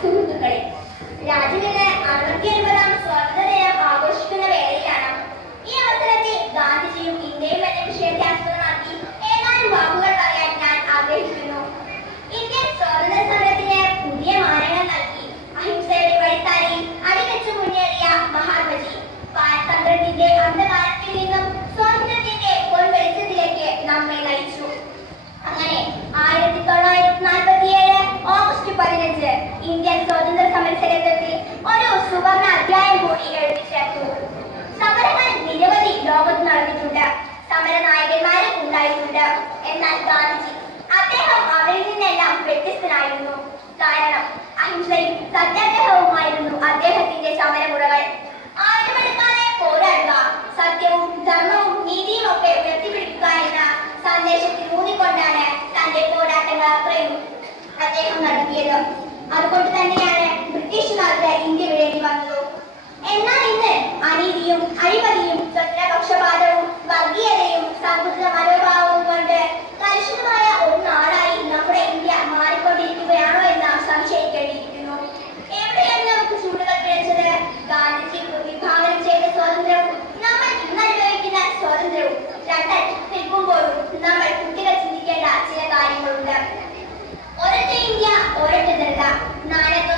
सुहृदकडे राजविनय Indian സ്വാതന്ത്ര്യ സമര ചരിത്രത്തിൽ ഒരു സുവർണ അധ്യായം കൂടി എഴുതി ചേർത്തു സമരങ്ങൾ നിരവധി ലോകത്ത് നടന്നിട്ടുണ്ട്. സമര നായകന്മാരും ഉണ്ടായിട്ടുണ്ട്. എന്നാൽ ഗാന്ധിജി അദ്ദേഹം അവരിൽ നിന്നെല്ലാം വ്യത്യസ്തനായിരുന്നു. കാരണം അഹിംസയും സത്യാഗ്രഹവുമായിരുന്നു അതുകൊണ്ട് തന്നെയാണ് ബ്രിട്ടീഷുകാർക്ക് ഇന്ത്യ വിടേണ്ടി വന്നത്. എന്നാൽ ഇന്ന് അനീതിയും അഴിമതിയും സ്വപ്നപക്ഷപാതവും മനോഭാവവും నాయకు